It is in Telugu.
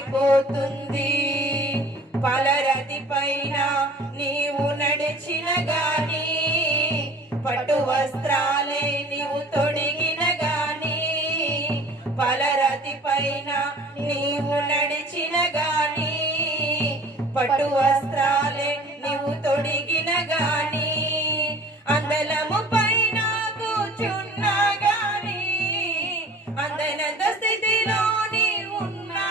మాడిపోతుంది. పలరతి పైన నీవు నడిచిన గాని, పట్టు వస్త్రాలే నీవు తొడిగిన గాని, పలరతి పైన నీవు నడిచిన గాని, పట్టు వస్త్రాలు